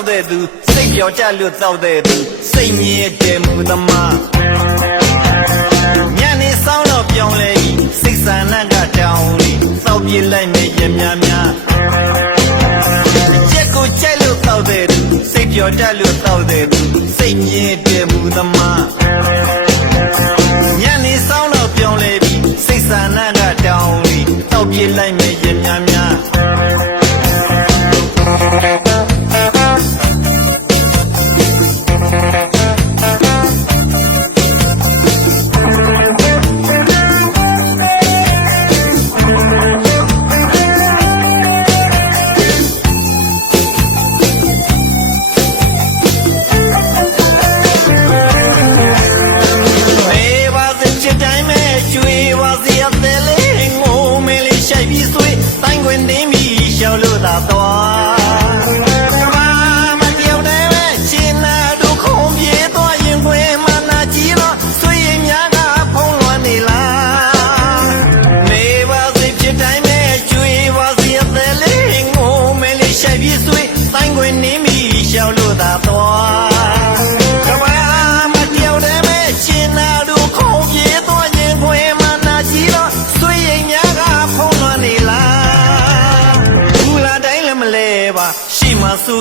က်တဲ့သူစိတ်ပြောကြလို့တောက်တဲ့သူစိတ်မြင့်တဲ့မူသမားညနေဆောင်တော့ပြောင်းလဲဤစိတ်ဆန္ဒကတောင်းလီစောက်ပြလိုက်မယ်ရများများချက်ကိုကြိုက်လို့တောက်တဲ့သူစိတ်ပြောကြလို့တောက်တဲ့သူစိတ်မြင့်တဲ့မူသမား ခွင်တင်းပြီးရှောက်လို့သာသွား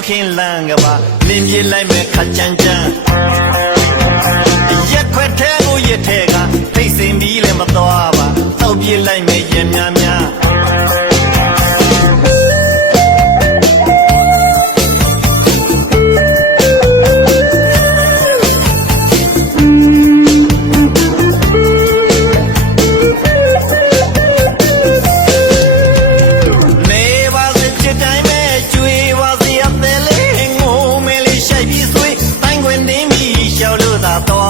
ခင်းလန်းကပါလင်းပြေးလိုက်မဲ့ခါကြမ်းကြမ်းရက်ခွက်ထဲကိုရက်ထဲကဖိတ်စင်ပြီးလည်းမသွားပါတောက်ပြေးလိုက်မဲ့ရက်များများ ရှောက်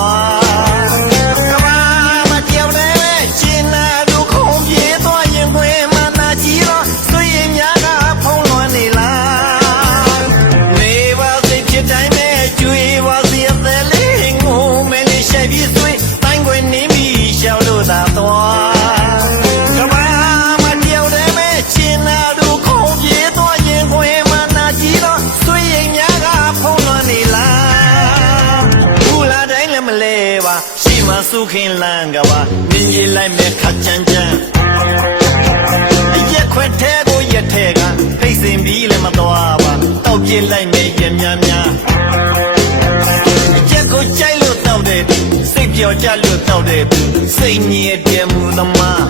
မှစုခင်းလန်းကပါမြင်ကြီးလိုက်မဲ့ခါကြမ်းကြမ်းရက်ခွက်ထဲကိုရက်ထဲကဖိတ်စင်ပြီးလည်းမသွားပါတောက်ပြစ်လိုက်မဲ့ရက်များများရက်ကိုကြိုက်လို့တောက်တဲ့သူစိတ်ပြောကြလို့တောက်တဲ့သူစိတ်ညစ်တယ်မူသမား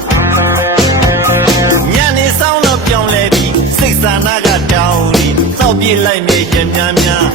ညနေဆောင်တော့ပြောင်းလဲပြီးစိတ်ဆန္ဒကတောင်းပြီးတောက်ပြစ်လိုက်မဲ့ရက်များများ